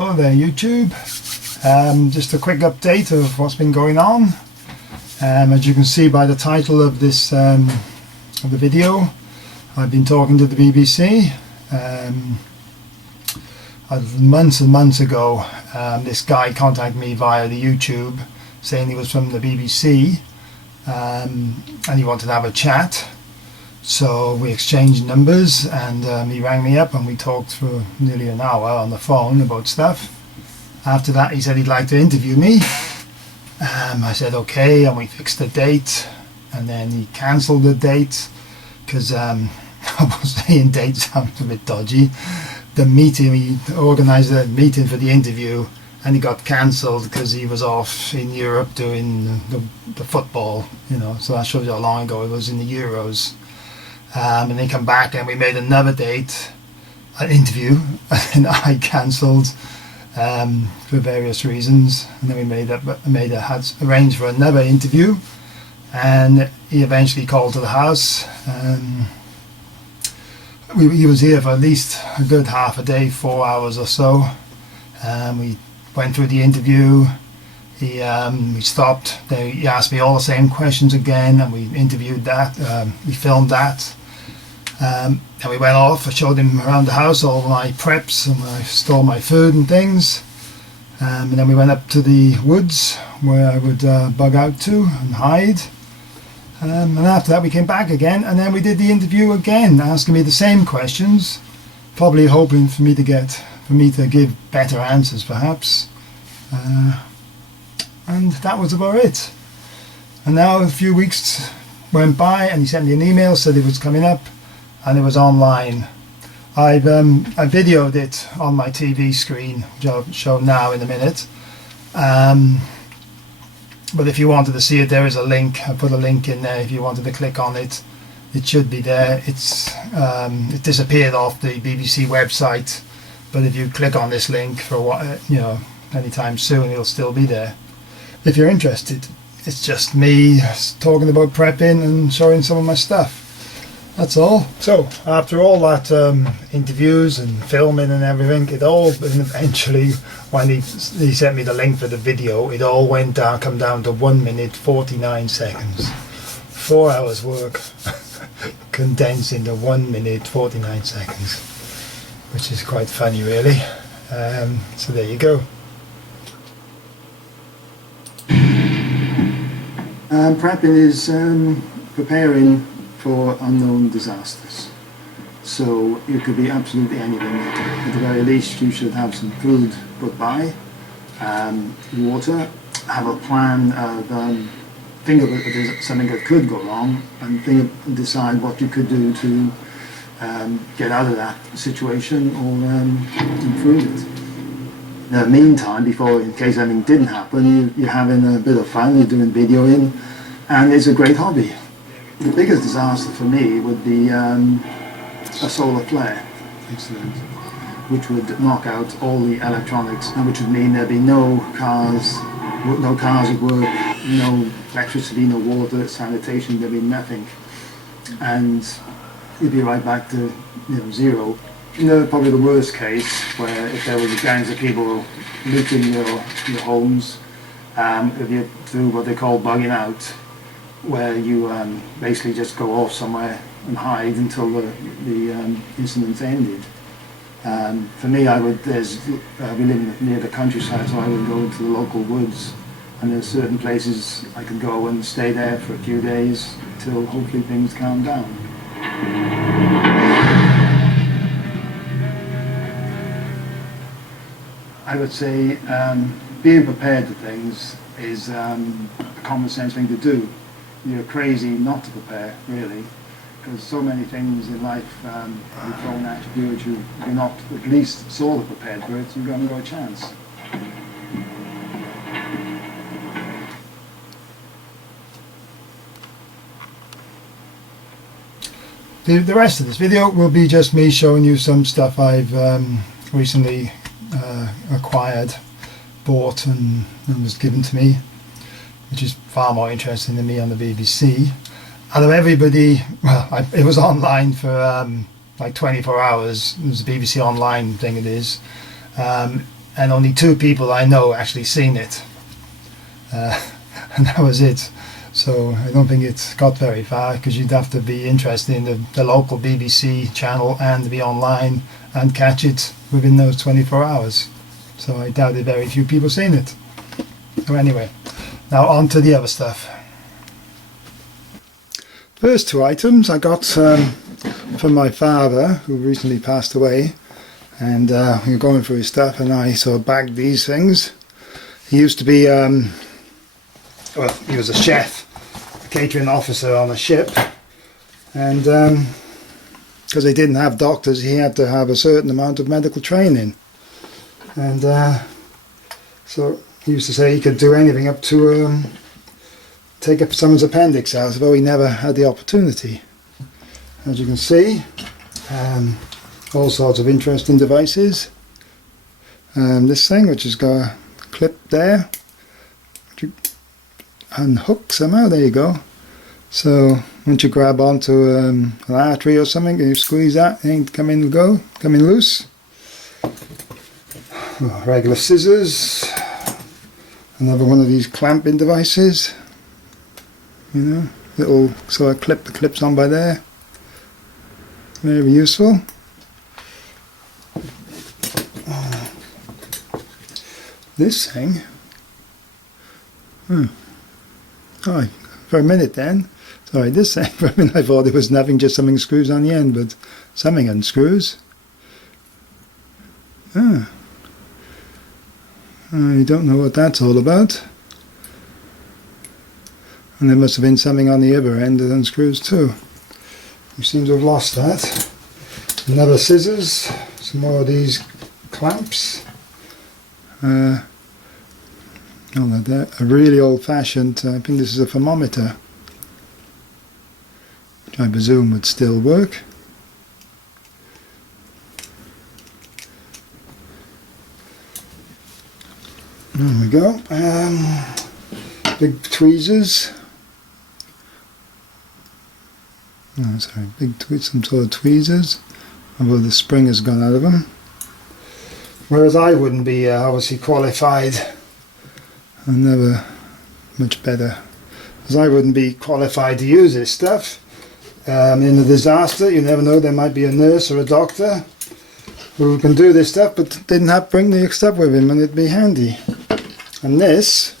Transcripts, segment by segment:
Hello there YouTube, just a quick update of what's been going on. As you can see by the title of this of the video, I've been talking to the BBC. Months and months ago, this guy contacted me via the YouTube saying he was from the BBC and he wanted to have a chat. So we exchanged numbers and he rang me up and we talked for nearly an hour on the phone about stuff. After that he said he'd like to interview me. I said okay, and we fixed a date, and then he cancelled the date because I was saying date sounds a bit dodgy. The meeting, he organised a meeting for the interview and he got cancelled because he was off in Europe doing the football, you know, so that shows you how long ago it was, in the Euros. And they come back and we made another date, an interview, and I cancelled for various reasons, and then we had arranged for another interview, and he eventually called to the house. He was here for at least a good half a day, 4 hours or so. We went through the interview. We stopped. He asked me all the same questions again, and we interviewed that. We filmed that. And we went off. I showed him around the house all my preps, and I store my food and things. And then we went up to the woods where I would bug out to and hide. And after that we came back again, and then we did the interview again, asking me the same questions, probably hoping for me to give better answers perhaps. And that was about it. And now a few weeks went by and he sent me an email, said it was coming up and it was online. I videoed it on my TV screen, which I'll show now in a minute. But if you wanted to see it, there is a link. I put a link in there. If you wanted to click on it, it should be there. It disappeared off the BBC website, but if you click on this link for a while, you know, anytime soon, it'll still be there. If you're interested, it's just me talking about prepping and showing some of my stuff. That's all. So after all that interviews and filming and everything, it all eventually, when he sent me the link for the video, it all come down to 1 minute 49 seconds. 4 hours work condensed into 1 minute 49 seconds, which is quite funny really. So there you go. Prepping is preparing for unknown disasters. So it could be absolutely anything. At the very least you should have some food put by, water, have a plan of think of it as something that could go wrong, and decide what you could do to get out of that situation or improve it. In the meantime, in case anything didn't happen, you're having a bit of fun, you're doing videoing, and it's a great hobby. The biggest disaster for me would be a solar flare incident, which would knock out all the electronics, and which would mean there'd be no cars would work, no electricity, no water, sanitation, there'd be nothing. And you'd be right back to zero. Probably the worst case, where if there was gangs of people looting your homes, if you do what they call bugging out, where you basically just go off somewhere and hide until the incident ended. For me, we live near the countryside, so I would go into the local woods, and there's certain places I could go and stay there for a few days till hopefully things calm down. I would say being prepared for things is a common sense thing to do. You're crazy not to prepare, really, because so many things in life are thrown at you if you're not at least sort of prepared for it, you haven't got a chance. The rest of this video will be just me showing you some stuff I've recently acquired, bought and was given to me, which is far more interesting than me on the BBC. Although everybody, it was online for like 24 hours. It was a BBC online thing, it is. and only 2 people I know actually seen it, and that was it. So I don't think it got very far, because you'd have to be interested in the local BBC channel and be online and catch it within those 24 hours. So I doubt that very few people seen it. So anyway, now on to the other stuff. First 2 items I got from my father, who recently passed away, and we were going through his stuff and I sort of bagged these things. He used to be, well, he was a chef, a catering officer on a ship, and because they didn't have doctors, he had to have a certain amount of medical training, and so he used to say he could do anything up to take up someone's appendix out, although he never had the opportunity. As you can see, all sorts of interesting devices. This thing, which has got a clip there, unhook somehow, there you go. So once you grab onto an artery or something, you squeeze that, it ain't coming loose. Oh, regular scissors, another one of these clamping devices, you know, little sort of clip, the clips on by there, very useful. This thing, oh, for a minute then, sorry, this thing, for a minute I thought it was nothing, just something screws on the end, but something unscrews. I don't know what that's all about. And there must have been something on the other end that unscrews too. We seem to have lost that. Another scissors, some more of these clamps. Oh, they're a really old-fashioned, I think this is a thermometer, which I presume would still work. There we go. Big tweezers. Oh, sorry, some sort of tweezers, although the spring has gone out of them. Whereas I wouldn't be obviously qualified, I'm never much better, as I wouldn't be qualified to use this stuff. In a disaster, you never know, there might be a nurse or a doctor who can do this stuff, but didn't have to bring the stuff with him, and it'd be handy. And this,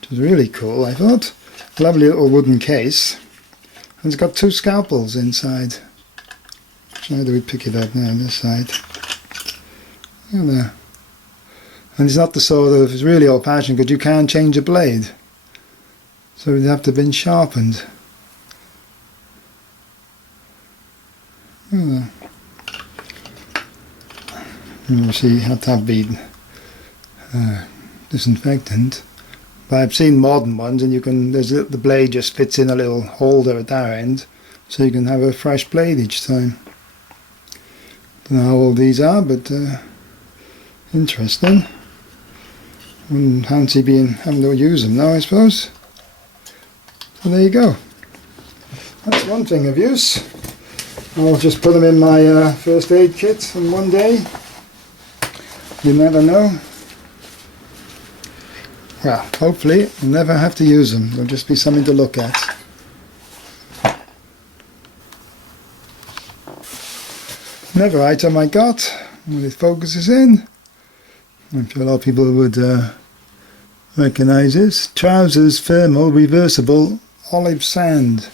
which is really cool, I thought, lovely little wooden case, and it's got 2 scalpels inside. How do we pick it up now, this side? Look at that. And it's not the sort of, it's really old fashioned, because you can't change a blade, so it'd have to have been sharpened. Look at that. Obviously you have to have been disinfectant, but I've seen modern ones, and you can, the blade just fits in a little holder at that end, so you can have a fresh blade each time. Don't know how old these are, but interesting. Wouldn't fancy having to use them now, I suppose. So there you go. That's one thing of use. I'll just put them in my first aid kit in one day. You never know. Well, hopefully I'll never have to use them. They'll just be something to look at. Another item I got, when it focuses in, I'm sure a lot of people would recognise this. Trousers Thermal Reversible Olive Sand.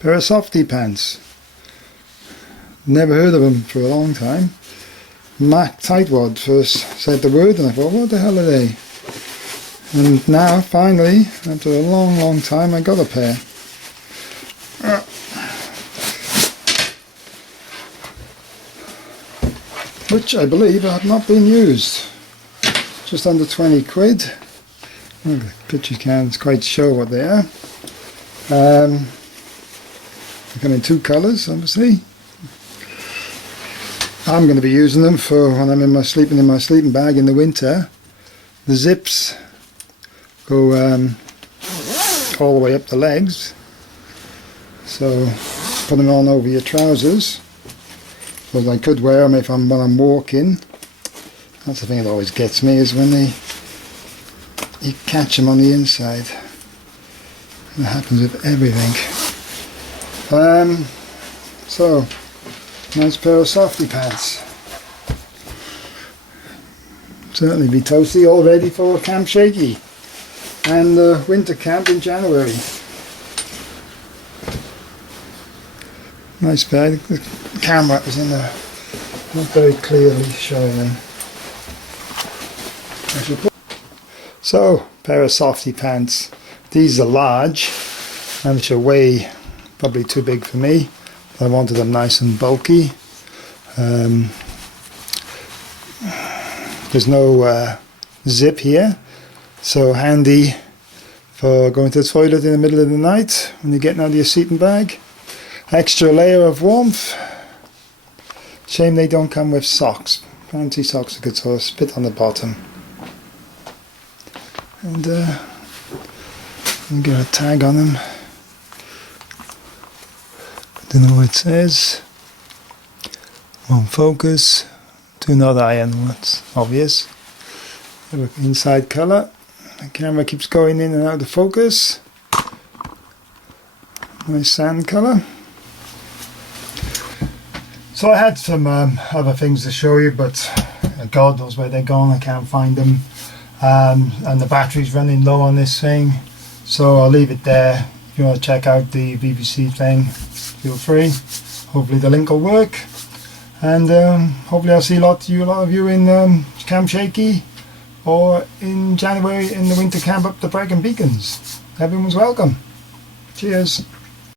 Pair of softie pants. Never heard of them for a long time. Mac Tightwad first said the word, and I thought, what the hell are they? And now, finally, after a long time, I got a pair. Which I believe have not been used. Just under 20 quid. Well, the picture can't quite show what they are. They come in 2 colours, obviously. I'm going to be using them for when I'm sleeping in my sleeping bag in the winter. The zips go all the way up the legs, so put them on over your trousers. So I could wear them when I'm walking, That's the thing that always gets me, is when you catch them on the inside. That happens with everything. So, nice pair of softie pants. Certainly be toasty, all ready for Camp Shaky and the winter camp in January. Nice pair. The camera is in there, not very clearly showing them. So, pair of softie pants. These are large, and which are way probably too big for me. I wanted them nice and bulky. There's no zip here, so handy for going to the toilet in the middle of the night when you're getting out of your seating bag. Extra layer of warmth. Shame they don't come with socks. Fancy socks are good, so I'll spit on the bottom. And get a tag on them. Don't know what it says. Won't focus. Do not iron, that's obvious. Inside colour. The camera keeps going in and out of focus. Nice sand colour. So I had some other things to show you, but God knows where they're gone. I can't find them. And the battery's running low on this thing, so I'll leave it there. If you want to check out the BBC thing, feel free. Hopefully the link will work, and hopefully I'll see a lot of you in Camp Shaky or in January in the winter camp up the Brecon Beacons. Everyone's welcome. Cheers.